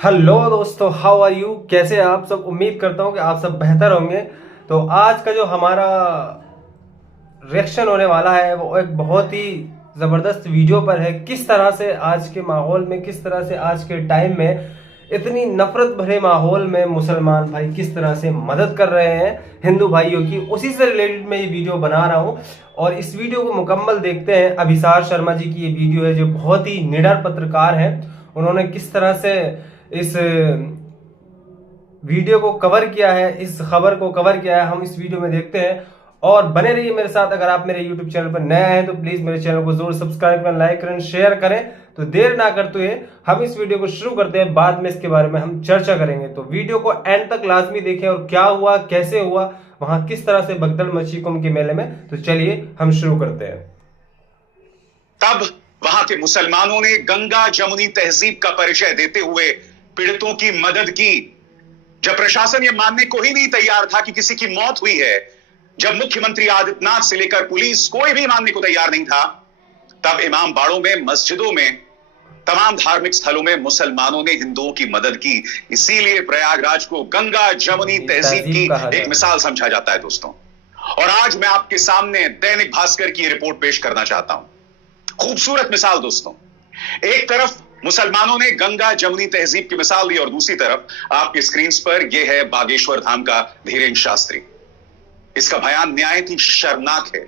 Hello दोस्तों, how are you? कैसे हैं आप सब? उम्मीद करता हूं कि आप सब बेहतर होंगे। तो आज का जो हमारा रिएक्शन होने वाला है वो एक बहुत ही ज़बरदस्त वीडियो पर है। किस तरह से आज के माहौल में, किस तरह से आज के टाइम में, इतनी नफरत भरे माहौल में मुसलमान भाई किस तरह से मदद कर रहे हैं हिंदू भाइयों की, उसी से रिलेटेड मैं ये वीडियो बना रहा हूँ। और इस वीडियो को मुकम्मल देखते हैं। अभिसार शर्मा जी की ये वीडियो है, जो बहुत ही निडर पत्रकार हैं। उन्होंने किस तरह से इस वीडियो को कवर किया है, इस खबर को कवर किया है, हम इस वीडियो में देखते हैं। और बने रहिए मेरे साथ। अगर आप मेरे YouTube चैनल पर नए हैं तो प्लीज मेरे चैनल को जरूर सब्सक्राइब करें, लाइक करें, शेयर करें। तो देर ना करते हुए हम इस वीडियो को शुरू करते हैं। बाद में इसके बारे में हम चर्चा करेंगे, तो वीडियो को एंड तक लाजमी देखें। और क्या हुआ, कैसे हुआ, वहां किस तरह से भगदड़ मची कुंभ के मेले में, तो चलिए हम शुरू करते हैं। तब वहां के मुसलमानों ने गंगा जमुनी तहजीब का परिचय देते हुए पीड़ितों की मदद की। जब प्रशासन यह मानने को ही नहीं तैयार था कि किसी की मौत हुई है, जब मुख्यमंत्री आदित्यनाथ से लेकर पुलिस कोई भी मानने को तैयार नहीं था, तब इमाम बाड़ों में, मस्जिदों में, तमाम धार्मिक स्थलों में मुसलमानों ने हिंदुओं की मदद की। इसीलिए प्रयागराज को गंगा जमुनी तहजीब की एक मिसाल समझा जाता है दोस्तों। और आज मैं आपके सामने दैनिक भास्कर की रिपोर्ट पेश करना चाहता हूं। खूबसूरत मिसाल दोस्तों। एक तरफ मुसलमानों ने गंगा जमुनी तहजीब की मिसाल दी और दूसरी तरफ आपकी स्क्रीन पर यह है बागेश्वर धाम का धीरेन्द्र शास्त्री। इसका बयान निहायत ही शर्मनाक है।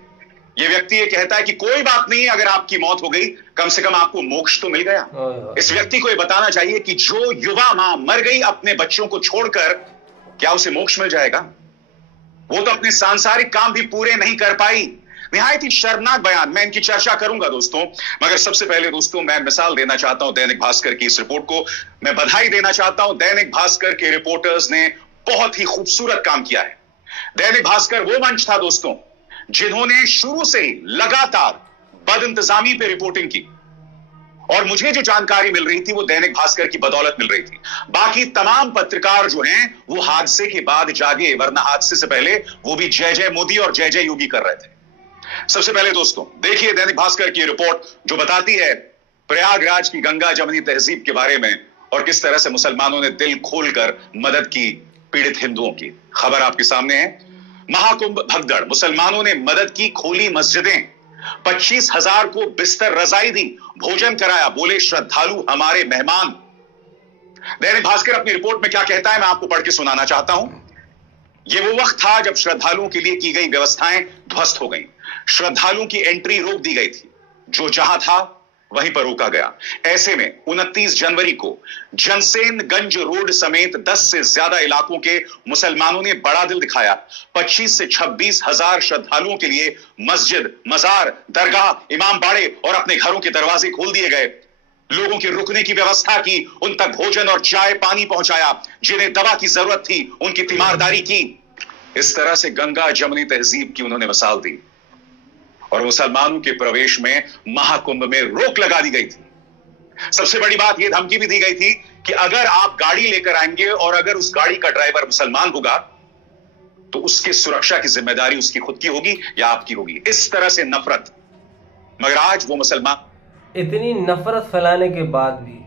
यह व्यक्ति ये कहता है कि कोई बात नहीं, अगर आपकी मौत हो गई कम से कम आपको मोक्ष तो मिल गया। इस व्यक्ति को यह बताना चाहिए कि जो युवा मां मर गई अपने बच्चों को छोड़कर, क्या उसे मोक्ष मिल जाएगा? वो तो अपने सांसारिक काम भी पूरे नहीं कर पाई। निहायत ही शर्मनाक बयान। मैं इनकी चर्चा करूंगा दोस्तों, मगर सबसे पहले दोस्तों मैं मिसाल देना चाहता हूं दैनिक भास्कर की इस रिपोर्ट को। मैं बधाई देना चाहता हूं, दैनिक भास्कर के रिपोर्टर्स ने बहुत ही खूबसूरत काम किया है। दैनिक भास्कर वो मंच था दोस्तों जिन्होंने शुरू से ही लगातार बदइंतजामी पे रिपोर्टिंग की, और मुझे जो जानकारी मिल रही थी वो दैनिक भास्कर की बदौलत मिल रही थी। बाकी तमाम पत्रकार जो हैं वो हादसे के बाद जागे, वरना हादसे से पहले वो भी जय जय मोदी और जय जय योगी कर रहे थे। सबसे पहले दोस्तों देखिए दैनिक भास्कर की रिपोर्ट जो बताती है प्रयागराज की गंगा जमुनी तहजीब के बारे में, और किस तरह से मुसलमानों ने दिल खोलकर मदद की पीड़ित हिंदुओं की। खबर आपके सामने है। महाकुंभ भगदड़, मुसलमानों ने मदद की, खोली मस्जिदें, 25,000 को बिस्तर रजाई दी, भोजन कराया, बोले श्रद्धालु हमारे मेहमान। दैनिक भास्कर अपनी रिपोर्ट में क्या कहता है मैं आपको पढ़ के सुनाना चाहता हूं। यह वो वक्त था जब श्रद्धालुओं के लिए की गई व्यवस्थाएं ध्वस्त हो गई। श्रद्धालुओं की एंट्री रोक दी गई थी, जो जहां था वहीं पर रोका गया। ऐसे में 29 जनवरी को जनसेनगंज रोड समेत 10 से ज्यादा इलाकों के मुसलमानों ने बड़ा दिल दिखाया। 25 से 26 हजार श्रद्धालुओं के लिए मस्जिद, मजार, दरगाह, इमाम बाड़े और अपने घरों के दरवाजे खोल दिए गए। लोगों के रुकने की व्यवस्था की, उन तक भोजन और चाय पानी पहुंचाया, जिन्हें दवा की जरूरत थी उनकी तीमारदारी की। इस तरह से गंगा जमुनी तहजीब की उन्होंने मिसाल दी, और मुसलमानों के प्रवेश में महाकुंभ में रोक लगा दी गई थी। सबसे बड़ी बात यह धमकी भी दी गई थी कि अगर आप गाड़ी लेकर आएंगे और अगर उस गाड़ी का ड्राइवर मुसलमान होगा तो उसकी सुरक्षा की जिम्मेदारी उसकी खुद की होगी या आपकी होगी। इस तरह से नफरत। मगर आज वो मुसलमान, इतनी नफरत फैलाने के बाद भी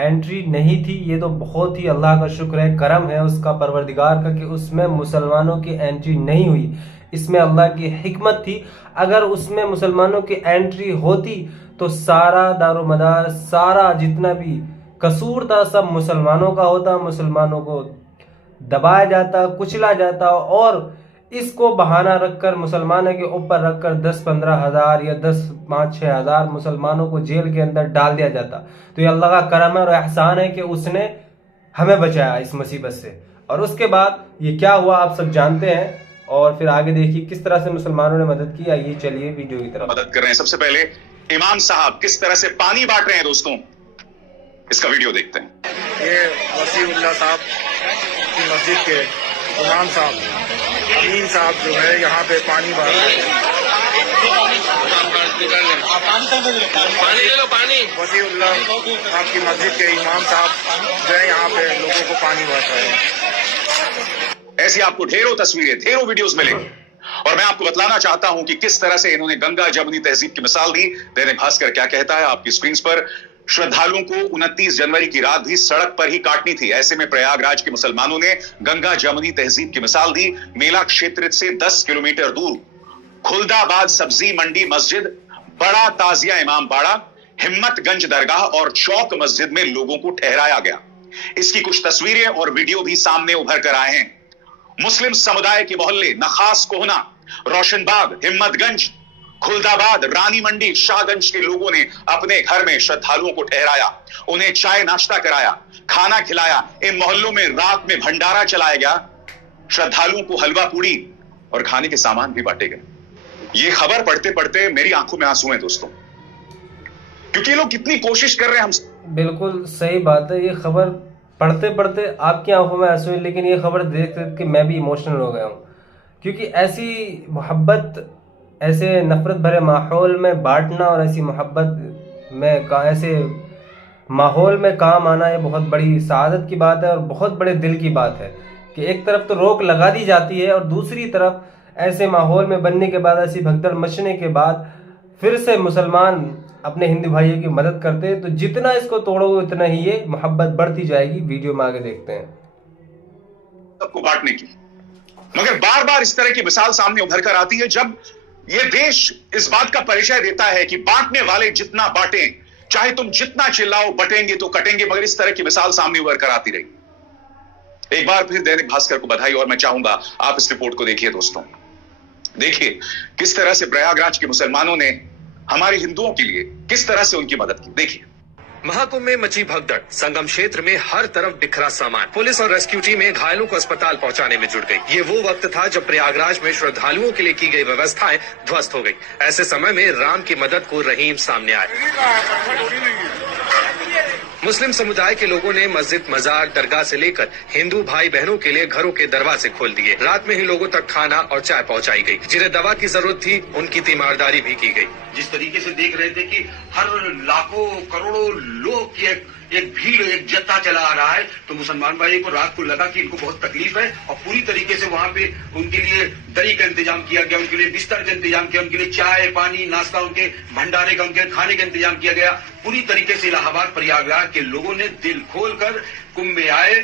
एंट्री नहीं थी। ये तो बहुत ही अल्लाह का शुक्र है, करम है उसका, परवरदिगार का, कि उसमें मुसलमानों की एंट्री नहीं हुई। इसमें अल्लाह की हिकमत थी। अगर उसमें मुसलमानों की एंट्री होती तो सारा दारोमदार, सारा जितना भी कसूर था सब मुसलमानों का होता। मुसलमानों को दबाया जाता, कुचला जाता, और इसको बहाना रखकर मुसलमानों के ऊपर रखकर 10-15 हजार या 10-5-6 हजार मुसलमानों को जेल के अंदर डाल दिया जाता। तो ये अल्लाह का करम है और एहसान है कि उसने हमें बचाया इस मुसीबत से। और उसके बाद ये क्या हुआ आप सब जानते हैं, और फिर आगे देखिए किस तरह से मुसलमानों ने मदद की। आइए चलिए वीडियो की तरफ। मदद कर रहे हैं। सबसे पहले इमाम साहब किस तरह से पानी बांट रहे हैं दोस्तों, इसका वीडियो देखते हैं। ये वसीउल्लाह साहब की मस्जिद के इमाम साहब, अमीन साहब जो है यहाँ पे पानी बांट रहे हैं। पानी ले लो, पानी। वसीउल्लाह आपकी मस्जिद के इमाम साहब जो है यहाँ पे लोगों को पानी बांट रहे हैं। ऐसी आपको ढेरों तस्वीरें, ढेरों वीडियोस मिलेंगी। और मैं आपको बतलाना चाहता हूं कि किस तरह से इन्होंने गंगा जमुनी तहजीब की मिसाल दी। दैनिक भास्कर क्या कहता है आपकी स्क्रीन पर। श्रद्धालुओं को 29 जनवरी की रात भी सड़क पर ही काटनी थी। ऐसे में प्रयागराज के मुसलमानों ने गंगा जमुनी तहजीब की मिसाल दी। मेला क्षेत्र से 10 किलोमीटर दूर खुलदाबाद सब्जी मंडी मस्जिद, बड़ा ताजिया इमाम बाड़ा, हिम्मतगंज दरगाह और चौक मस्जिद में लोगों को ठहराया गया। इसकी कुछ तस्वीरें और वीडियो भी सामने उभर कर आए हैं। मुस्लिम समुदाय के मोहल्ले नखास कोहना, रोशनबाग, हिम्मतगंज, खुलदाबाद, रानी मंडी, शाहगंज के लोगों ने अपने घर में श्रद्धालुओं को ठहराया, उन्हें चाय नाश्ता कराया, खाना खिलाया। इन मोहल्लों में रात में भंडारा चलाया गया, श्रद्धालुओं को हलवा पूड़ी और खाने के सामान भी बांटे गए। ये खबर पढ़ते पढ़ते मेरी आंखों में आंसू हैं दोस्तों, क्योंकि लोग कितनी कोशिश कर रहे हैं हम। बिल्कुल सही बात है। ये खबर पढ़ते पढ़ते आपकी आंखों में आंसू है, लेकिन ये खबर देख के मैं भी इमोशनल हो गया हूँ, क्योंकि ऐसी मोहब्बत, ऐसे नफरत भरे माहौल में बांटना और ऐसी मोहब्बत में ऐसे माहौल में काम आना, ये बहुत बड़ी सआदत की बात है और बहुत बड़े दिल की बात है कि एक तरफ तो रोक लगा दी जाती है और दूसरी तरफ ऐसे माहौल में बनने के बाद, ऐसी भगदड़ मचने के बाद फिर से मुसलमान अपने हिंदू भाइयों की मदद करते हैं। तो जितना इसको तोड़ोगे उतना ही ये मोहब्बत बढ़ती जाएगी। वीडियो में आगे देखते हैं। सबको बांटने की, मगर बार बार इस तरह की मिसाल सामने उभर कर आती है जब यह देश इस बात का परिचय देता है कि बांटने वाले जितना बांटें, चाहे तुम जितना चिल्लाओ, बटेंगे तो कटेंगे, मगर इस तरह की मिसाल सामने उभर कर आती रही। एक बार फिर दैनिक भास्कर को बधाई, और मैं चाहूंगा आप इस रिपोर्ट को देखिए दोस्तों। देखिए किस तरह से प्रयागराज के मुसलमानों ने हमारे हिंदुओं के लिए किस तरह से उनकी मदद की। देखिए, महाकुंभ में मची भगदड़, संगम क्षेत्र में हर तरफ बिखरा सामान, पुलिस और रेस्क्यू टीमें घायलों को अस्पताल पहुंचाने में जुट गई। ये वो वक्त था जब प्रयागराज में श्रद्धालुओं के लिए की गई व्यवस्थाएं ध्वस्त हो गई। ऐसे समय में राम की मदद को रहीम सामने आए। मुस्लिम समुदाय के लोगों ने मस्जिद, मजार, दरगाह से लेकर हिंदू भाई बहनों के लिए घरों के दरवाजे खोल दिए। रात में ही लोगों तक खाना और चाय पहुंचाई गई। जिन्हें दवा की जरूरत थी उनकी तीमारदारी भी की गई। जिस तरीके से देख रहे थे कि हर लाखों करोड़ों लोग की एक भीड़, एक जत्था चला आ रहा है, तो मुसलमान भाई को रात को लगा कि इनको बहुत तकलीफ है और पूरी तरीके से वहां पे उनके लिए दरी का इंतजाम किया गया, उनके लिए बिस्तर का इंतजाम किया, उनके लिए चाय पानी नाश्ता, उनके भंडारे का, उनके खाने का इंतजाम किया गया। पूरी तरीके से इलाहाबाद प्रयागराज के लोगों ने दिल खोलकर कुंभ में आए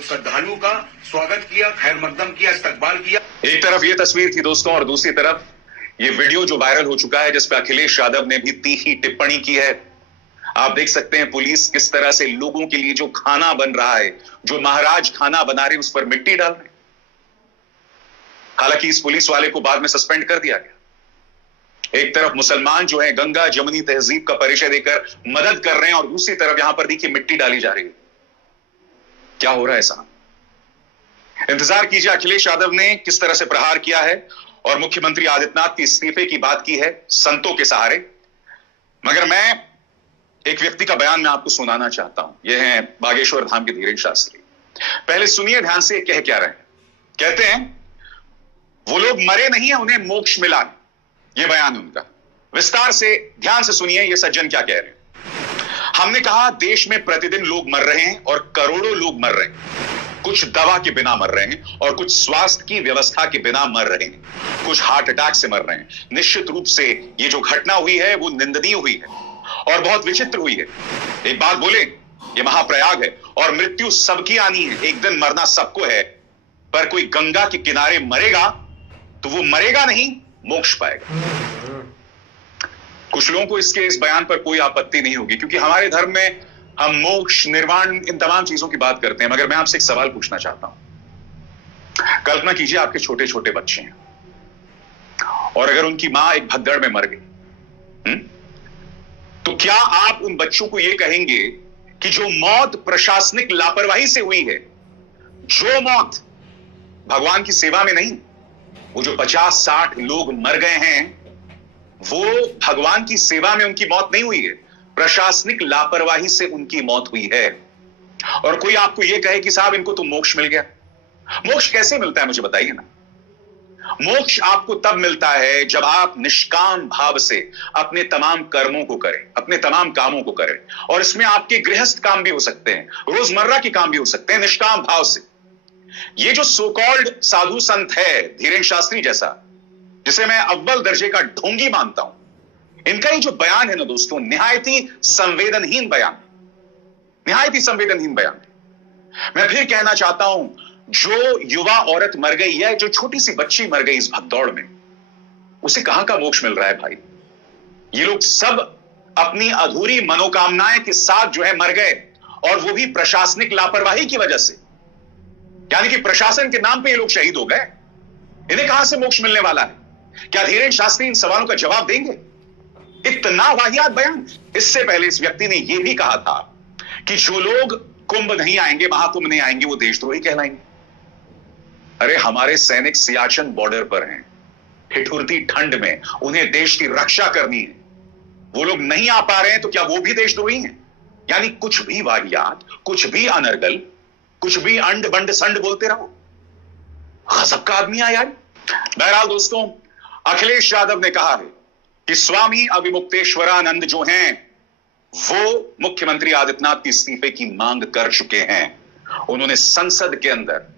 श्रद्धालुओं का स्वागत किया, खैर मकदम किया, इस्तकबाल किया। एक तरफ ये तस्वीर थी दोस्तों, और दूसरी तरफ ये वीडियो जो वायरल हो चुका है, जिसपे अखिलेश यादव ने भी तीखी टिप्पणी की है। आप देख सकते हैं पुलिस किस तरह से लोगों के लिए जो खाना बन रहा है, जो महाराज खाना बना रहे, उस पर मिट्टी डाल रहे। हालांकि इस पुलिस वाले को बाद में सस्पेंड कर दिया गया। एक तरफ मुसलमान जो है गंगा जमुनी तहजीब का परिचय देकर मदद कर रहे हैं, और दूसरी तरफ यहां पर देखिए मिट्टी डाली जा रही है। क्या हो रहा है साहब? इंतजार कीजिए अखिलेश यादव ने किस तरह से प्रहार किया है, और मुख्यमंत्री आदित्यनाथ के इस्तीफे की बात की है संतों के सहारे। मगर मैं एक व्यक्ति का बयान मैं आपको सुनाना चाहता हूं। यह है बागेश्वर धाम के धीरेन शास्त्री। पहले सुनिए ध्यान से कह क्या रहे हैं। कहते हैं वो लोग मरे नहीं है, उन्हें मोक्ष मिला। यह बयान है उनका। विस्तार से ध्यान से सुनिए ये सज्जन क्या कह रहे हैं। हमने कहा देश में प्रतिदिन लोग मर रहे हैं और करोड़ों लोग मर रहे हैं। कुछ दवा के बिना मर रहे हैं और कुछ स्वास्थ्य की व्यवस्था के बिना मर रहे हैं, कुछ हार्ट अटैक से मर रहे हैं। निश्चित रूप से ये जो घटना हुई है वो निंदनीय हुई है और बहुत विचित्र हुई है। एक बात बोले, ये महाप्रयाग है और मृत्यु सबकी आनी है, एक दिन मरना सबको है। पर कोई गंगा के किनारे मरेगा तो वो मरेगा नहीं, मोक्ष पाएगा। कुछ लोगों को इस बयान पर कोई आपत्ति नहीं होगी, क्योंकि हमारे धर्म में हम मोक्ष, निर्वाण, इन तमाम चीजों की बात करते हैं। मगर मैं आपसे एक सवाल पूछना चाहता हूं। कल्पना कीजिए आपके छोटे छोटे बच्चे हैं और अगर उनकी मां एक भगदड़ में मर गई, तो क्या आप उन बच्चों को यह कहेंगे कि जो मौत प्रशासनिक लापरवाही से हुई है, जो मौत भगवान की सेवा में नहीं, वो जो 50-60 लोग मर गए हैं, वो भगवान की सेवा में उनकी मौत नहीं हुई है, प्रशासनिक लापरवाही से उनकी मौत हुई है। और कोई आपको यह कहे कि साहब इनको तो मोक्ष मिल गया। मोक्ष कैसे मिलता है मुझे बताइए ना। मोक्ष आपको तब मिलता है जब आप निष्काम भाव से अपने तमाम कर्मों को करें, अपने तमाम कामों को करें। और इसमें आपके गृहस्थ काम भी हो सकते हैं, रोजमर्रा के काम भी हो सकते हैं, निष्काम भाव से। ये जो सो कॉल्ड साधु संत है, धीरेन शास्त्री जैसा, जिसे मैं अव्वल दर्जे का ढोंगी मानता हूं, इनका ये जो बयान है ना दोस्तों, निहायत ही संवेदनहीन बयान, निहायत ही संवेदनहीन बयान। मैं फिर कहना चाहता हूं, जो युवा औरत मर गई है, जो छोटी सी बच्ची मर गई इस भगदौड़ में, उसे कहां का मोक्ष मिल रहा है भाई? ये लोग सब अपनी अधूरी मनोकामनाएं के साथ जो है मर गए, और वो भी प्रशासनिक लापरवाही की वजह से। यानी कि प्रशासन के नाम पे ये लोग शहीद हो गए। इन्हें कहां से मोक्ष मिलने वाला है? क्या धीरेन्द्र शास्त्री इन सवालों का जवाब देंगे? इतना वाहियात बयान। इससे पहले इस व्यक्ति ने यह भी कहा था कि जो लोग कुंभ नहीं आएंगे, महाकुंभ नहीं आएंगे, वो देशद्रोही कहलाएंगे। अरे हमारे सैनिक सियाचिन बॉर्डर पर हैं, ठिठुरती ठंड में उन्हें देश की रक्षा करनी है, वो लोग नहीं आ पा रहे हैं, तो क्या वो भी देशद्रोही हैं? यानी कुछ भी वाहियात, कुछ भी अनर्गल, कुछ भी अंड बंड संड बोलते रहो। गजब का आदमी है यार। बहरहाल दोस्तों, अखिलेश यादव ने कहा है कि स्वामी अविमुक्तेश्वरानंद जो हैं, वो मुख्यमंत्री आदित्यनाथ के इस्तीफे की मांग कर चुके हैं। उन्होंने संसद के अंदर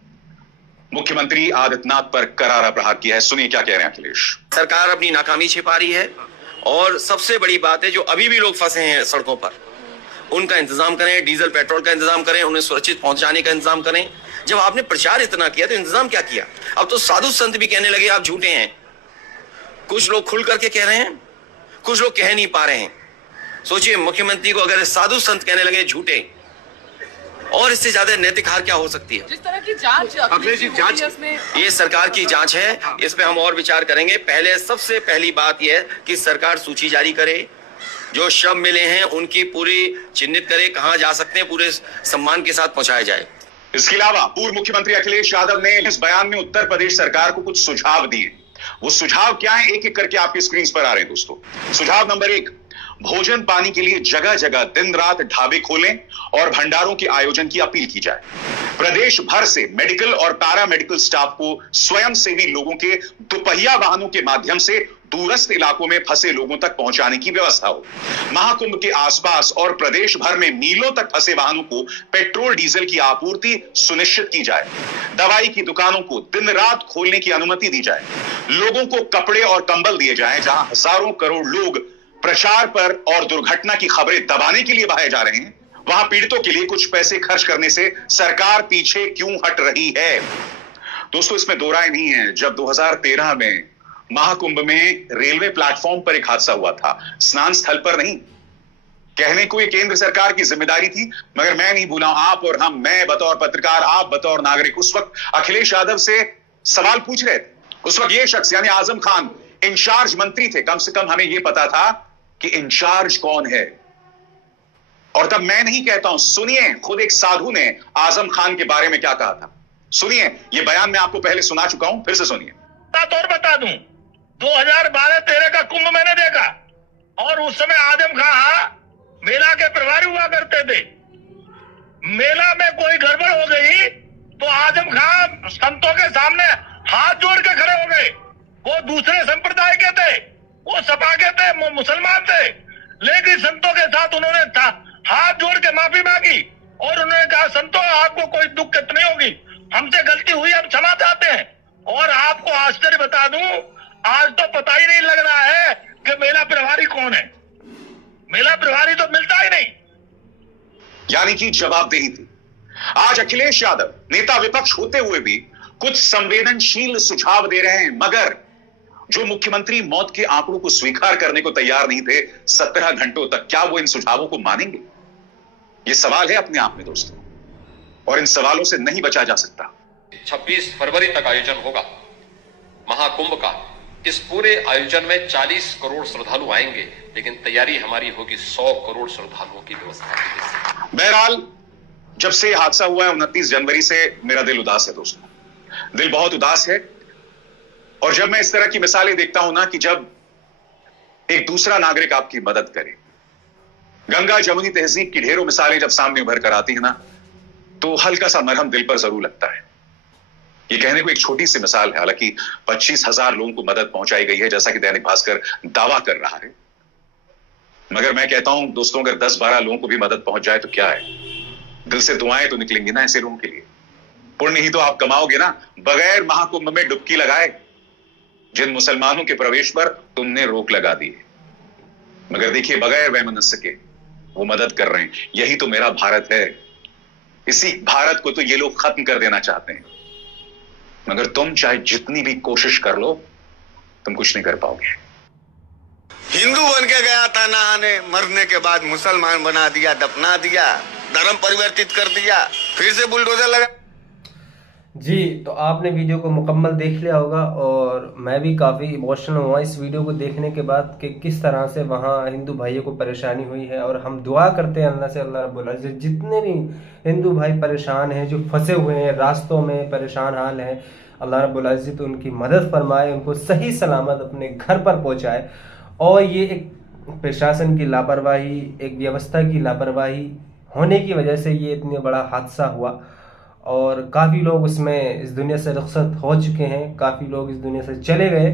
मुख्यमंत्री आदित्यनाथ पर करारा प्रहार किया है। सुनिए क्या कह रहे हैं अखिलेश। सरकार अपनी नाकामी छिपा रही है, और सबसे बड़ी बात है, जो अभी भी लोग फंसे हैं सड़कों पर, उनका इंतजाम करें, डीजल पेट्रोल का इंतजाम करें, उन्हें सुरक्षित पहुंचाने का इंतजाम करें। जब आपने प्रचार इतना किया तो इंतजाम क्या किया? अब तो साधु संत भी कहने लगे आप झूठे हैं। कुछ लोग खुल करके कह रहे हैं, कुछ लोग कह नहीं पा रहे हैं। सोचिए, मुख्यमंत्री को अगर साधु संत कहने लगे झूठे, और इससे ज्यादा नैतिक हार क्या हो सकती है? जिस तरह की जांच अखिलेश जी, जांच ये सरकार की जांच है, इस पे हम और विचार करेंगे। पहले सबसे पहली बात यह है कि सरकार सूची जारी करे, जो शव मिले हैं उनकी पूरी चिन्हित करे, कहां जा सकते हैं, पूरे सम्मान के साथ पहुंचाया जाए। इसके अलावा पूर्व मुख्यमंत्री अखिलेश यादव ने इस बयान में उत्तर प्रदेश सरकार को कुछ सुझाव दिए। वो सुझाव क्या है, एक एक करके आपकी स्क्रीन पर आ रहे हैं दोस्तों। सुझाव नंबर 1, भोजन पानी के लिए जगह जगह दिन रात ढाबे खोलें और भंडारों के आयोजन की अपील की जाए। प्रदेश भर से मेडिकल और पैरा मेडिकल स्टाफ को स्वयंसेवी लोगों के दोपहिया वाहनों के माध्यम से दूरस्थ इलाकों में फंसे लोगों तक पहुंचाने की व्यवस्था हो। महाकुंभ के आसपास और प्रदेश भर में मीलों तक फंसे वाहनों को पेट्रोल डीजल की आपूर्ति सुनिश्चित की जाए। दवाई की दुकानों को दिन रात खोलने की अनुमति दी जाए। लोगों को कपड़े और कंबल दिए जाएं। जहां हजारों करोड़ लोग प्रचार पर और दुर्घटना की खबरें दबाने के लिए बहाए जा रहे हैं, वहां पीड़ितों के लिए कुछ पैसे खर्च करने से सरकार पीछे क्यों हट रही है? दोस्तों, इसमें दो राय नहीं है। जब 2013 में महाकुंभ में रेलवे प्लेटफॉर्म पर एक हादसा हुआ था, स्नान स्थल पर नहीं। कहने को ये केंद्र सरकार की जिम्मेदारी थी, मगर मैं नहीं भूला, आप और हम, मैं बतौर पत्रकार, आप बतौर नागरिक, उस वक्त अखिलेश यादव से सवाल पूछ रहे थे। उस वक्त ये शख्स यानी आजम खान इंचार्ज मंत्री थे। कम से कम हमें यह पता था कि इंचार्ज कौन है। और तब मैं नहीं कहता हूं, सुनिए खुद एक साधु ने आजम खान के बारे में क्या कहा था। सुनिए, यह बयान मैं आपको पहले सुना चुका हूं, फिर से सुनिए। और बता दूं, 2012-13 का कुंभ मैंने देखा, और उस समय आजम खां मेला के प्रभारी हुआ करते थे। मेला में कोई गड़बड़ हो गई तो आजम खां संतों के सामने हाथ जोड़ के खड़े हो गए। वो दूसरे संप्रदाय के थे, वो सपा के थे, वो मुसलमान थे, लेकिन संतों के साथ उन्होंने हाथ जोड़ के माफी मांगी और उन्होंने कहा, संतों आपको कोई दुख नहीं होगी, हमसे गलती हुई, हम क्षमा चाहते हैं। और आपको आश्चर्य बता दूं, आज तो पता ही नहीं लग रहा है कि मेला प्रभारी कौन है। मेला प्रभारी तो मिलता ही नहीं। यानी कि जवाबदेही थी। आज अखिलेश यादव नेता विपक्ष होते हुए भी कुछ संवेदनशील सुझाव दे रहे हैं, मगर जो मुख्यमंत्री मौत के आंकड़ों को स्वीकार करने को तैयार नहीं थे 17 घंटों तक, क्या वो इन सुझावों को मानेंगे? ये सवाल है अपने आप में दोस्तों, और इन सवालों से नहीं बचा जा सकता। 26 फरवरी तक आयोजन होगा महाकुंभ का। इस पूरे आयोजन में 40 करोड़ श्रद्धालु आएंगे, लेकिन तैयारी हमारी होगी 100 करोड़ श्रद्धालुओं की व्यवस्था। बहरहाल, जब से यह हादसा हुआ है 29 जनवरी से मेरा दिल उदास है दोस्तों, दिल बहुत उदास है। और जब मैं इस तरह की मिसालें देखता हूं ना, कि जब एक दूसरा नागरिक आपकी मदद करे, गंगा जमुनी तहजीब की ढेरों मिसालें जब सामने उभर कर आती है ना, तो हल्का सा मरहम दिल पर जरूर लगता है। ये कहने को एक छोटी सी मिसाल है, हालांकि 25,000 लोगों को मदद पहुंचाई गई है, जैसा कि दैनिक भास्कर दावा कर रहा है। मगर मैं कहता हूं दोस्तों, अगर 10-12 लोगों को भी मदद पहुंच जाए तो क्या है? दिल से दुआएं तो निकलेंगी ना ऐसे लोगों के लिए। पुण्य ही तो आप कमाओगे ना, बगैर महाकुंभ में डुबकी लगाए जिन मुसलमानों के प्रवेश पर तुमने रोक लगा दी है। मगर देखिए बगैर वैमनस्य के वो मदद कर रहे हैं। यही तो मेरा भारत है। इसी भारत को तो ये लोग खत्म कर देना चाहते हैं, मगर तुम चाहे जितनी भी कोशिश कर लो तुम कुछ नहीं कर पाओगे। हिंदू बन के गया था नहाने, मरने के बाद मुसलमान बना दिया, दफना दिया, धर्म परिवर्तित कर दिया, फिर से बुलडोजर लगा। जी, तो आपने वीडियो को मुकम्मल देख लिया होगा और मैं भी काफ़ी इमोशनल हुआ इस वीडियो को देखने के बाद कि किस तरह से वहाँ हिंदू भाइयों को परेशानी हुई है। और हम दुआ करते हैं अल्लाह से, अल्लाह रब्बुल इज़्ज़त जितने भी हिंदू भाई परेशान हैं, जो फंसे हुए हैं, रास्तों में परेशान हाल हैं, अल्लाह रब्बुल इज़्ज़त उनकी मदद फरमाए, उनको सही सलामत अपने घर पर पहुँचाए। और ये एक प्रशासन की लापरवाही, एक व्यवस्था की लापरवाही होने की वजह से ये इतनी बड़ा हादसा हुआ और काफ़ी लोग उसमें इस दुनिया से रुखसत हो चुके हैं, काफ़ी लोग इस दुनिया से चले गए।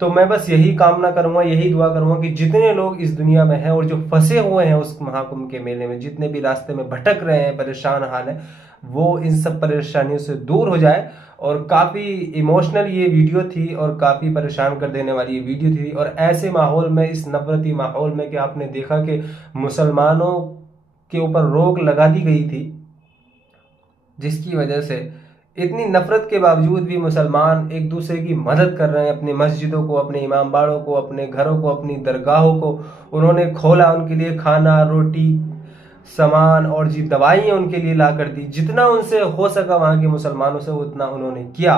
तो मैं बस यही कामना करूँगा, यही दुआ करूँगा कि जितने लोग इस दुनिया में हैं और जो फंसे हुए हैं उस महाकुंभ के मेले में, जितने भी रास्ते में भटक रहे हैं, परेशान हाल है, वो इन सब परेशानियों से दूर हो जाए। और काफ़ी इमोशनल ये वीडियो थी और काफ़ी परेशान कर देने वाली ये वीडियो थी। और ऐसे माहौल में, इस नफरती माहौल में कि आपने देखा कि मुसलमानों के ऊपर रोक लगा दी गई थी, जिसकी वजह से इतनी नफरत के बावजूद भी मुसलमान एक दूसरे की मदद कर रहे हैं। अपनी मस्जिदों को, अपने इमाम बाड़ों को, अपने घरों को, अपनी दरगाहों को उन्होंने खोला, उनके लिए खाना, रोटी, सामान और जी दवाइयाँ उनके लिए ला कर दी। जितना उनसे हो सका वहाँ के मुसलमानों से उतना उन्होंने किया।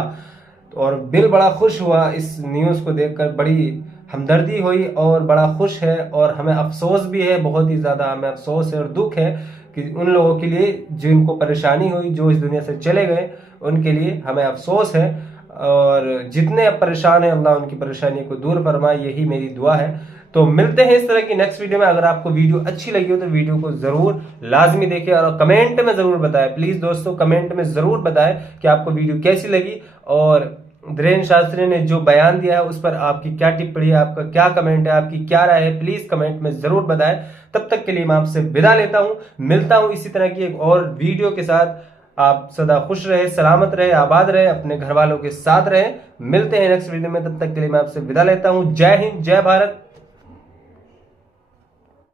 और दिल बड़ा खुश हुआ इस न्यूज़ को देखकर, बड़ी हमदर्दी हुई और बड़ा खुश है। और हमें अफसोस भी है, बहुत ही ज़्यादा हमें अफसोस है और दुख है कि उन लोगों के लिए जिनको परेशानी हुई, जो इस दुनिया से चले गए, उनके लिए हमें अफसोस है। और जितने अब परेशान हैं अल्लाह उनकी परेशानी को दूर फरमाए, यही मेरी दुआ है। तो मिलते हैं इस तरह की नेक्स्ट वीडियो में। अगर आपको वीडियो अच्छी लगी हो तो वीडियो को ज़रूर लाजमी देखें और कमेंट में ज़रूर बताएं। प्लीज़ दोस्तों कमेंट में ज़रूर बताएं कि आपको वीडियो कैसी लगी और धीरेन्द्र शास्त्री ने जो बयान दिया है उस पर आपकी क्या टिप्पणी है, आपका क्या कमेंट है, आपकी क्या राय है, प्लीज़ कमेंट में ज़रूर बताएं। तब तक के लिए मैं आपसे विदा लेता हूँ, मिलता हूँ इसी तरह की एक और वीडियो के साथ। आप सदा खुश रहे, सलामत रहे, आबाद रहे, अपने घर वालों के साथ रहे। मिलते हैं नेक्स्ट वीडियो में, तब तक के लिए मैं आपसे विदा लेता हूँ। जय हिंद, जय भारत।